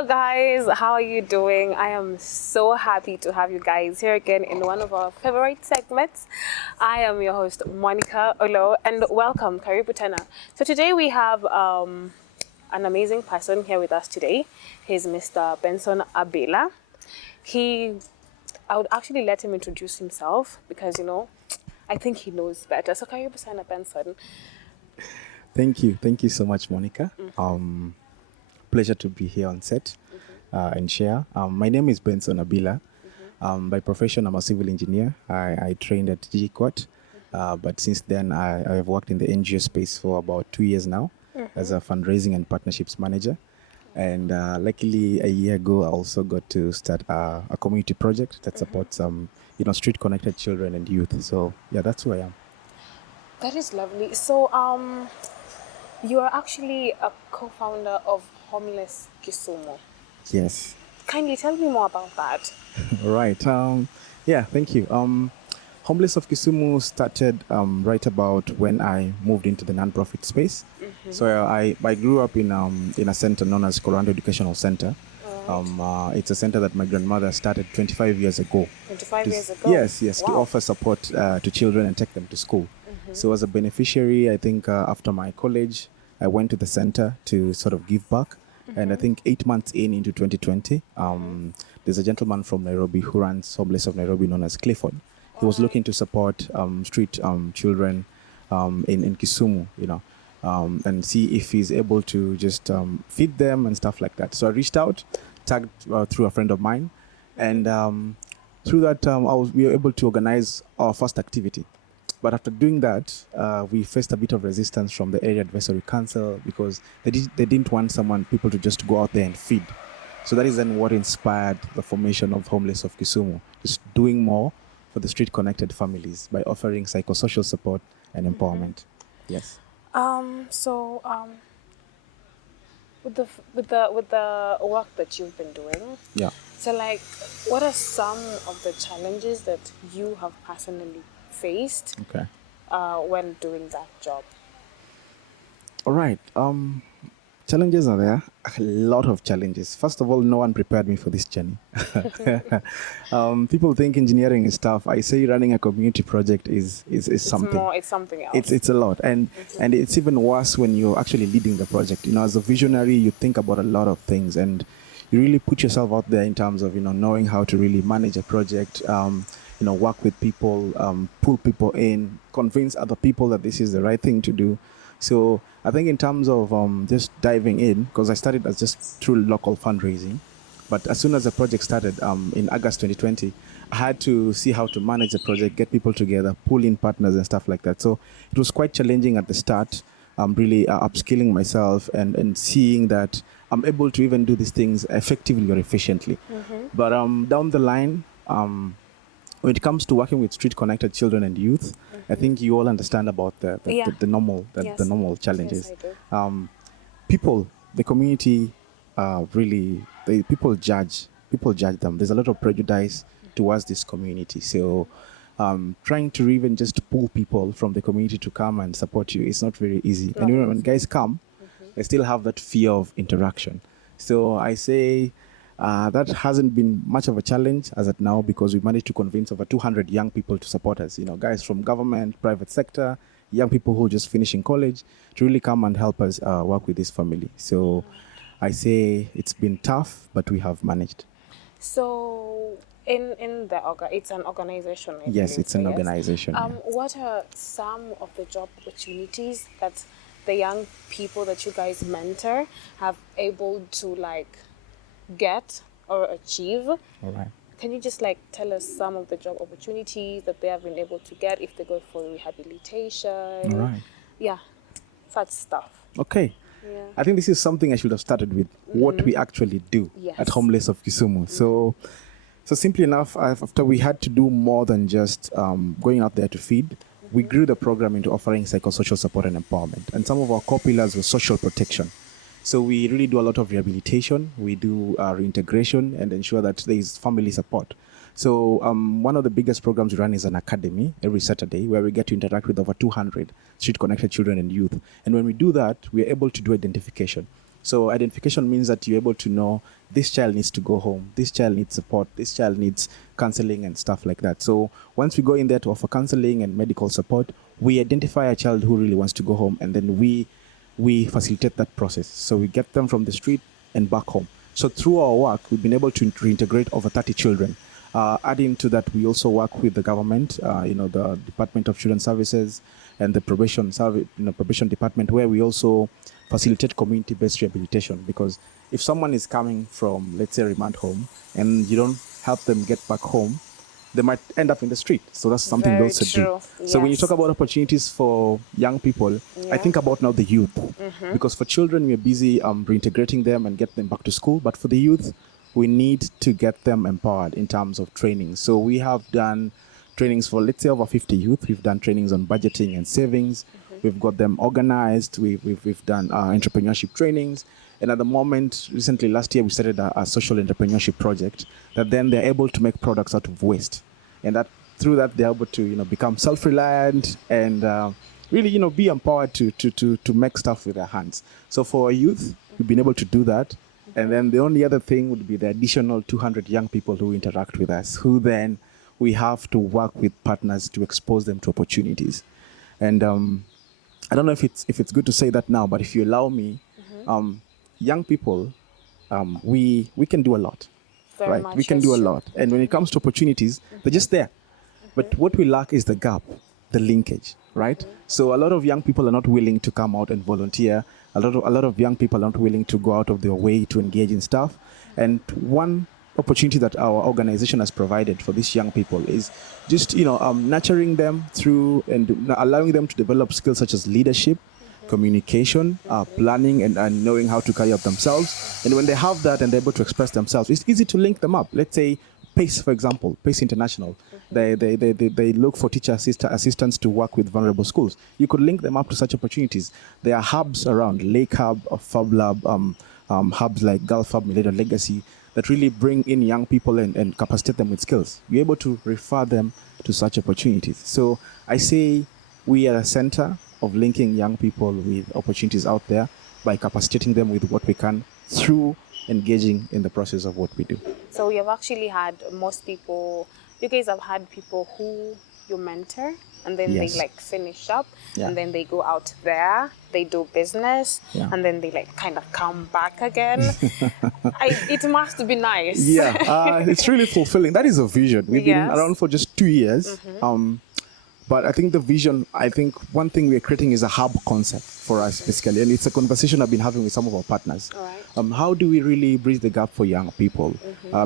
Hello guys, how are you doing? I am so happy to have you guys here again in one of our favorite segments. I am your host Monica Olo and welcome Karibu Tena. So today we have an amazing person here with us today. He's Mr. Benson Abila. I would actually let him introduce himself because I think he knows better. So Karibu Tena Benson. Thank you so much, Monica. Pleasure to be here on set and share. My name is Benson Abila. By profession, I'm a civil engineer. I trained at GQuat, but since then I have worked in the NGO space for about 2 years now as a fundraising and partnerships manager. And luckily, a year ago, I also got to start a community project that supports street-connected children and youth. So yeah, that's who I am. That is lovely. So you are actually a co-founder of Homeless Kisumu. Yes. Kindly tell me more about that. Right. Yeah, thank you. Homeless of Kisumu started right about when I moved into the nonprofit space. So I grew up in a center known as Korando Educational Center. Right. It's a center that my grandmother started 25 years ago. 25 years ago? Yes, wow. To offer support to children and take them to school. So as a beneficiary, I think after my college, I went to the center to sort of give back. And I think 8 months into 2020, there's a gentleman from Nairobi who runs Homeless of Nairobi known as Clifford. He was looking to support street children in Kisumu, and see if he's able to just feed them and stuff like that. So I reached out, tagged through a friend of mine, and through that we were able to organize our first activity. But after doing that, we faced a bit of resistance from the area advisory council because they didn't want people to just go out there and feed. So that is then what inspired the formation of Homeless of Kisumu, just doing more for the street-connected families by offering psychosocial support and empowerment. Yes. With the work that you've been doing, yeah. So what are some of the challenges that you have personally faced when doing that job? All right. Challenges are there. A lot of challenges. First of all, no one prepared me for this journey. People think engineering is tough. I say running a community project is something. It's something else. It's a lot, and it's even worse when you're actually leading the project. As a visionary, you think about a lot of things, and you really put yourself out there in terms of knowing how to really manage a project. Work with people, pull people in, convince other people that this is the right thing to do. So I think in terms of just diving in, because I started as just through local fundraising, but as soon as the project started in August 2020, I had to see how to manage the project, get people together, pull in partners and stuff like that. So it was quite challenging at the start, really upskilling myself and seeing that I'm able to even do these things effectively or efficiently. But down the line, when it comes to working with street-connected children and youth, I think you all understand about the normal challenges. Yes, People, the community, people judge them. There's a lot of prejudice towards this community. So trying to even just pull people from the community to come and support you is not very easy. And when guys come, they still have that fear of interaction. So I say, that hasn't been much of a challenge as of now because we managed to convince over 200 young people to support us. Guys from government, private sector, young people who are just finishing college to really come and help us work with this family. So I say it's been tough, but we have managed. So in it's an organization. Yes, it's an organization. What are some of the job opportunities that the young people that you guys mentor have able to get or achieve? All right. Can you just tell us some of the job opportunities that they have been able to get if they go for rehabilitation? All right. Yeah, such stuff. Okay. Yeah. I think this is something I should have started with, what we actually do at Homeless of Kisumu. So simply enough, after we had to do more than just going out there to feed, we grew the program into offering psychosocial support and empowerment. And some of our core pillars were social protection. So we really do a lot of rehabilitation. We do reintegration and ensure that there is family support. So one of the biggest programs we run is an academy every Saturday where we get to interact with over 200 street-connected children and youth. And when we do that, we are able to do identification. So identification means that you're able to know this child needs to go home, this child needs support, this child needs counseling and stuff like that. So once we go in there to offer counseling and medical support, we identify a child who really wants to go home, and then we facilitate that process. So we get them from the street and back home. So through our work, we've been able to reintegrate over 30 children. Adding to that, we also work with the government, the Department of Children Services and the probation department, where we also facilitate community-based rehabilitation. Because if someone is coming from, let's say, a remand home, and you don't help them get back home, they might end up in the street. So that's something we also do. So when you talk about opportunities for young people, I think about now the youth. Because for children, we're busy reintegrating them and get them back to school. But for the youth, we need to get them empowered in terms of training. So we have done trainings for, let's say, over 50 youth. We've done trainings on budgeting and savings. We've got them organized. We've done entrepreneurship trainings. And at the moment, recently, last year, we started a social entrepreneurship project that then they're able to make products out of waste. And that through that, they're able to, become self-reliant and really, be empowered to make stuff with their hands. So for our youth, we've been able to do that. And then the only other thing would be the additional 200 young people who interact with us, who then we have to work with partners to expose them to opportunities. And I don't know if it's good to say that now, but if you allow me, young people, we can do a lot, Very right? We can do a lot. And when it comes to opportunities, they're just there. But what we lack is the gap, the linkage, right? So a lot of young people are not willing to come out and volunteer. A lot of young people are not willing to go out of their way to engage in stuff. And one opportunity that our organization has provided for these young people is just, nurturing them through and allowing them to develop skills such as leadership, communication, planning, and knowing how to carry out themselves. And when they have that and they're able to express themselves, it's easy to link them up. Let's say PACE, for example, PACE International. They look for teacher assistants to work with vulnerable schools. You could link them up to such opportunities. There are hubs around, Lake Hub, Fab Lab, hubs like Gulf Hub, Millennium Legacy, that really bring in young people and capacitate them with skills. You're able to refer them to such opportunities. So I say we are a center of linking young people with opportunities out there by capacitating them with what we can through engaging in the process of what we do. So you have actually had you guys have had people who you mentor, and then Yes. they finish up, Yeah. and then they go out there, they do business, Yeah. and then they kind of come back again. It must be nice. Yeah, it's really fulfilling. That is a vision. We've been Yes. around for just 2 years. But I think the vision, one thing we're creating is a hub concept for us, basically. And it's a conversation I've been having with some of our partners. All right. How do we really bridge the gap for young people?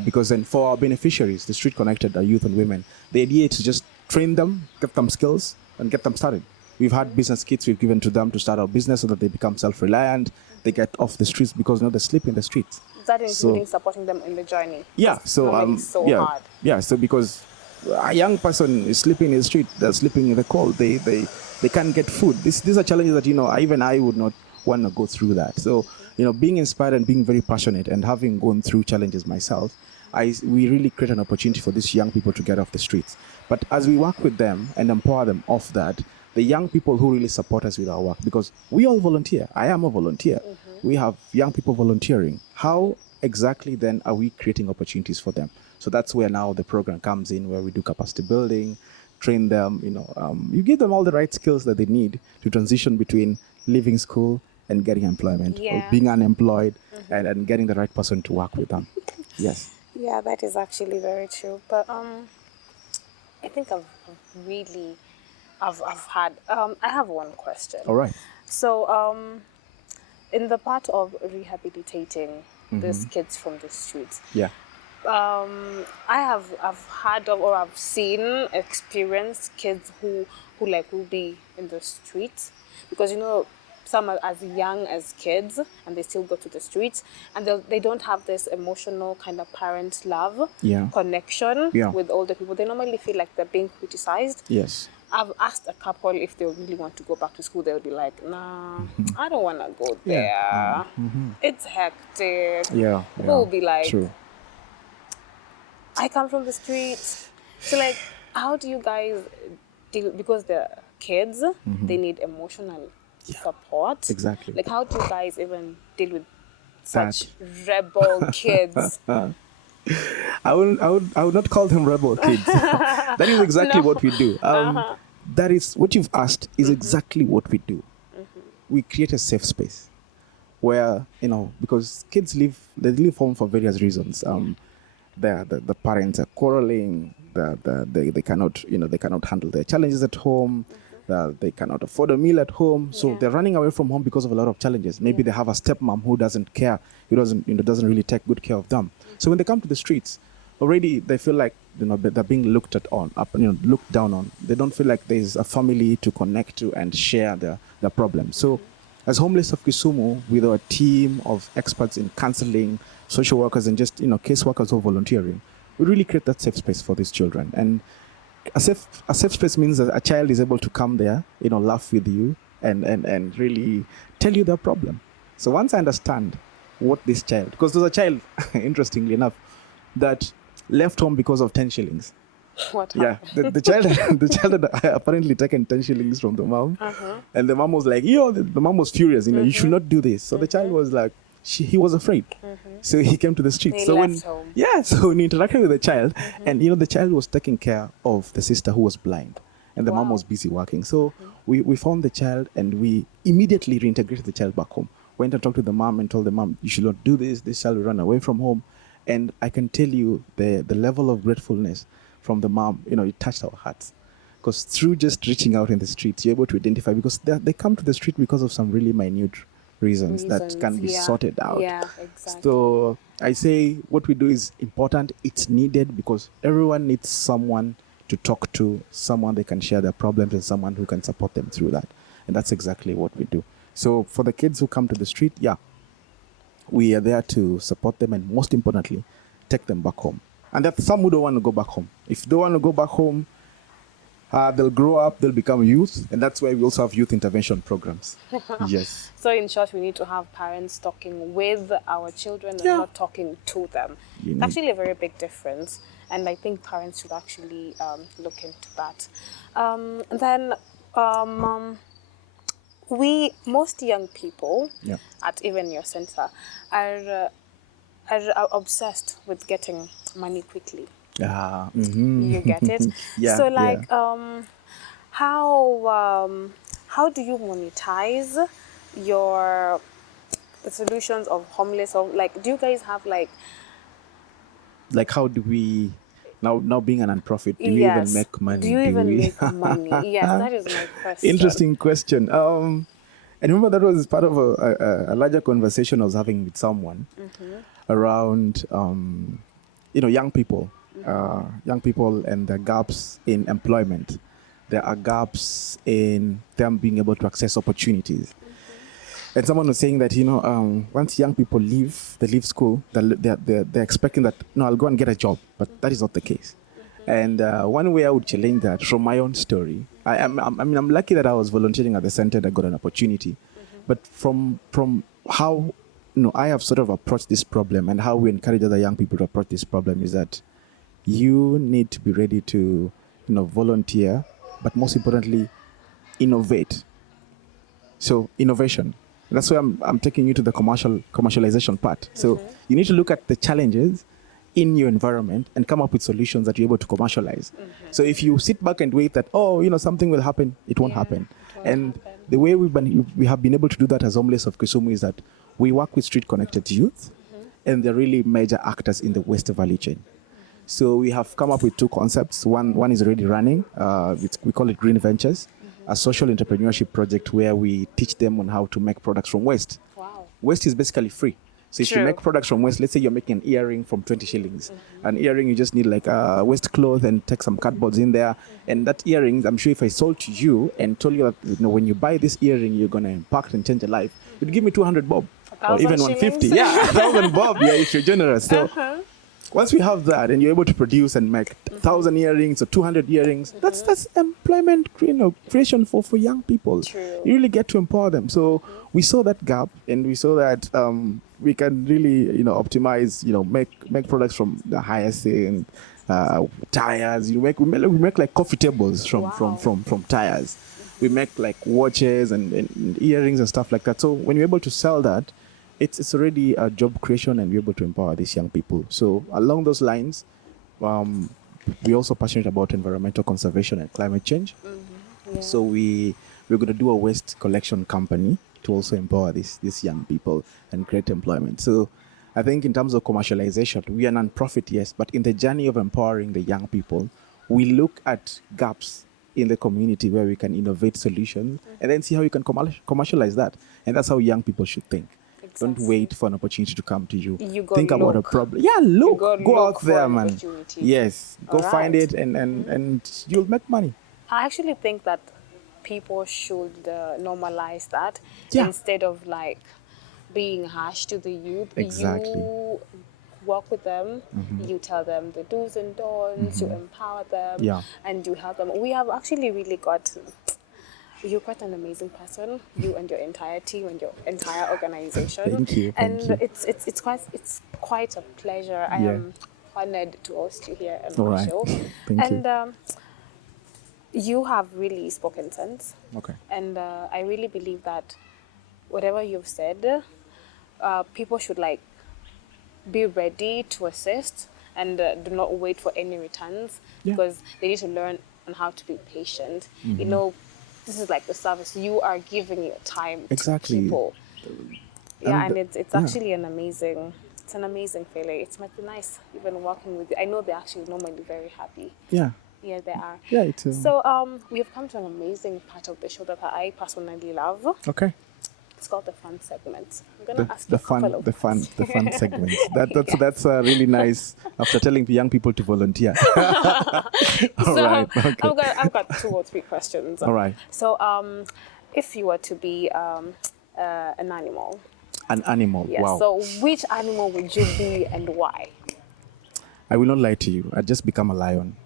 Because then for our beneficiaries, the street connected, our youth and women, the idea is to just train them, get them skills, and get them started. We've had business kits we've given to them to start our business so that they become self-reliant. They get off the streets because they sleep in the streets. That including supporting them in the journey. Yeah, so normally it's so hard. Yeah, so because a young person is sleeping in the street, they're sleeping in the cold, they can't get food. These are challenges that even I would not want to go through that. So being inspired and being very passionate and having gone through challenges myself, we really create an opportunity for these young people to get off the streets. But as we work with them and empower them off that, the young people who really support us with our work, because we all volunteer. I am a volunteer. We have young people volunteering. How exactly then are we creating opportunities for them? So that's where now the program comes in, where we do capacity building, train them, you give them all the right skills that they need to transition between leaving school and getting employment, or being unemployed and getting the right person to work with them. Yes. Yeah, that is actually very true. But I think I have one question. All right. So in the part of rehabilitating these kids from the streets, Yeah. I've heard of, or I've seen, experienced kids who will be in the streets, because some are as young as kids and they still go to the streets, and they don't have this emotional kind of parent love connection with older people. They normally feel like they're being criticized. Yes. I've asked a couple if they really want to go back to school. They'll be like, nah, I don't want to go there. It's hectic. Yeah. People will be like, true. I come from the streets. So how do you guys deal, because they're kids, they need emotional support. Exactly. How do you guys even deal with such rebel kids. I would not call them rebel kids. That is exactly what we do. That is what you've asked is exactly what we do. We create a safe space where, because kids live home for various reasons. The parents are quarreling. They cannot handle their challenges at home. They cannot afford a meal at home, so they're running away from home because of a lot of challenges. Maybe they have a stepmom who doesn't care, who doesn't really take good care of them. So when they come to the streets, already they feel like they're being looked down on. They don't feel like there's a family to connect to and share their problems. So as Homeless of Kisumu, with our team of experts in counseling, social workers, and just case workers who are volunteering, we really create that safe space for these children. And a safe space means that a child is able to come there, laugh with you and really tell you their problem. So once I understand what this child, because there's a child, interestingly enough, that left home because of 10 shillings. What happened? Yeah, the child had apparently taken 10 shillings from the mom, and the mom was like, the mom was furious, you should not do this. So the child was like, he was afraid. So he came to the street. He so left home. So when he interacted with the child, and the child was taking care of the sister who was blind, and the mom was busy working. So we found the child, and we immediately reintegrated the child back home. Went and talked to the mom and told the mom, you should not do this. This child will run away from home. And I can tell you the level of gratefulness from the mom, it touched our hearts. Because through just reaching out in the streets, you're able to identify, because they come to the street because of some really minute reasons that can be sorted out. Yeah, exactly. So I say what we do is important. It's needed because everyone needs someone to talk to, someone they can share their problems, and someone who can support them through that. And that's exactly what we do. So for the kids who come to the street, we are there to support them, and most importantly, take them back home. And there's some who don't want to go back home. If they want to go back home, they'll grow up, they'll become youth, and that's why we also have youth intervention programs. Yes. So in short, we need to have parents talking with our children and not talking to them. It's actually a very big difference, and I think parents should actually look into that. Most young people at even your center are obsessed with getting money quickly. You get it? So how do you monetize the solutions of homeless, or do you guys have how do we now being a non-profit, do we even make money? Do you even make money? Yes, that is my question. Interesting question. And remember that was part of a larger conversation I was having with someone around young people. Young people and the gaps in employment. There are gaps in them being able to access opportunities. And someone was saying that, once young people leave school, they're expecting that, I'll go and get a job. But that is not the case. And one way I would challenge that from my own story, I'm lucky that I was volunteering at the center and I got an opportunity. But from how, I have sort of approached this problem, and how we encourage other young people to approach this problem, is that you need to be ready to, volunteer, but most importantly, innovate. So innovation. That's why I'm taking you to the commercialization part. So you need to look at the challenges in your environment and come up with solutions that you're able to commercialize. So if you sit back and wait that, something will happen, it won't happen. The way we have been able to do that as Homeless of Kisumu is that we work with street-connected youth, and they're really major actors in the waste value chain. So we have come up with two concepts. One is already running. We call it Green Ventures, a social entrepreneurship project where we teach them on how to make products from waste. Wow. Waste is basically free. So if you make products from waste, let's say you're making an earring from 20 shillings. An earring, you just need a waste cloth and take some cardboards in there. And that earring, I'm sure if I sold to you and told you that, when you buy this earring, you're going to impact and change a life, you'd give me 200 bob. Or even 150. Yeah, 1,000 bob, if you're generous. So once we have that, and you're able to produce and make 1,000 earrings or 200 earrings, that's employment creation for young people. True. You really get to empower them. So we saw that gap, and we saw that we can really optimize, make products from the highest end, tires. We make like coffee tables from tires. We make like watches and earrings and stuff like that. So when you're able to sell that, it's already a job creation and we're able to empower these young people. So along those lines, we're also passionate about environmental conservation and climate change. Yeah. So we're going to do a waste collection company to also empower these young people and create employment. So I think in terms of commercialization, we are non-profit, yes, but in the journey of empowering the young people, we look at gaps in the community where we can innovate solutions and then see how you can commercialize that. And that's how young people should think. Don't Exactly. wait for an opportunity to come to you. You go Think about a look. problem. Yeah, look. go Go look out for there, an man. opportunity. Yes. Go All find right. it and you'll make money. I actually think that people should normalize that Yeah. instead of like being harsh to the youth. Exactly. You work with them, you tell them the do's and don'ts, you empower them, Yeah. and you help them. We have actually really got. You're quite an amazing person, you and your entire team and your entire organization. Thank you. And Thank you. it's quite a pleasure. I Yeah. am honored to host you here on All my right. show. Thank and you. You have really spoken sense. Okay. And I really believe that whatever you've said, people should like be ready to assist and do not wait for any returns. Yeah. Because they need to learn on how to be patient. You know, this is like the service. You are giving your time Exactly. to people. Yeah, and it's yeah. actually an amazing feeling. It might be nice even working with you. I know they're actually normally very happy. Yeah. Yeah, they are. Yeah, it's So we have come to an amazing part of the show that I personally love. okay. It's called the fun segment. I'm gonna ask you The a couple fun, of the fun segments. Yes. That's really nice. After telling young people to volunteer. All So right. Okay. I've got 2 or 3 questions. All right. So if you were to be an animal, An animal. yes. Wow. So which animal would you be and why? I will not lie to you. I'd just become a lion.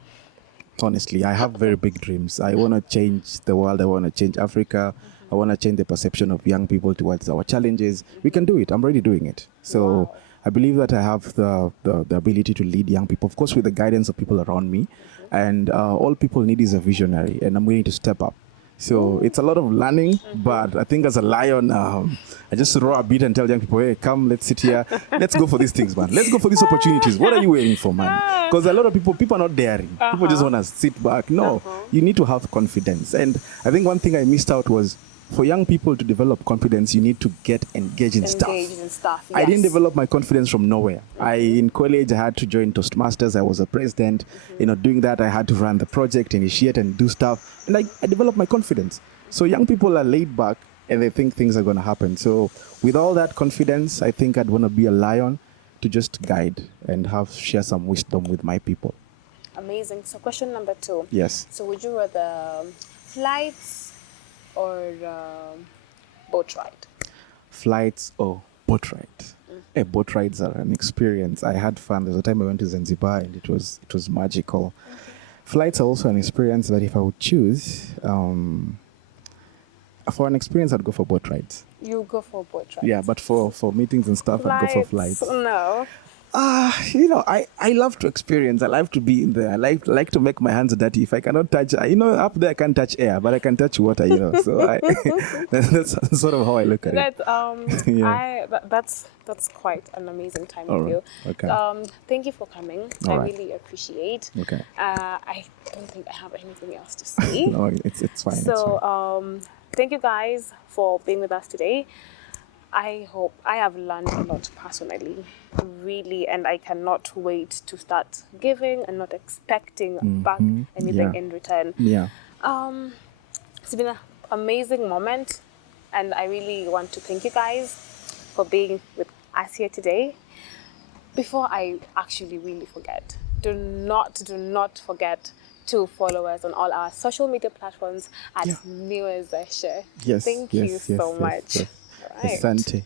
Honestly, I have very big dreams. I want to change the world. I want to change Africa. I want to change the perception of young people towards our challenges. We can do it. I'm already doing it. So Wow. I believe that I have the ability to lead young people, of course, with the guidance of people around me. And all people need is a visionary, and I'm willing to step up. So it's a lot of learning, but I think as a lion, I just roar a bit and tell young people, hey, come, let's sit here. Let's go for these things, man. Let's go for these opportunities. What are you waiting for, man? Because a lot of people are not daring. People just want to sit back. No, you need to have confidence. And I think one thing I missed out was for young people to develop confidence, you need to get engaged in stuff. Engaged in stuff. I didn't yes. develop my confidence from nowhere. In college, I had to join Toastmasters. I was a president. Doing that, I had to run the project, initiate and do stuff. And I developed my confidence. So young people are laid back and they think things are going to happen. So with all that confidence, I think I'd want to be a lion to just guide and share some wisdom with my people. Amazing. So question number 2. Yes. So would you rather flights or boat ride? Flights or boat ride? Boat rides are an experience. I had fun. There's a time I went to Zanzibar and it was magical. Flights are also an experience, but if I would choose, for an experience, I'd go for boat rides. You go for boat ride. Yeah, but for meetings and stuff, I'd go for flights. No. I love to experience. I like to be in there. I like to make my hands dirty. If I cannot touch, up there I can't touch air, but I can touch water. So that's sort of how I look at it. Yeah. That's quite an amazing time All with right. you. Okay. Thank you for coming. All I right. really appreciate. Okay. I don't think I have anything else to say. No, it's fine. So thank you guys for being with us today. I hope I have learned a lot personally, really, and I cannot wait to start giving and not expecting back anything in return. Yeah. It's been an amazing moment, and I really want to thank you guys for being with us here today. Before I actually really forget, do not forget to follow us on all our social media platforms at Niwezeshe. Yes. Thank you so much. Yes. All right. Asante.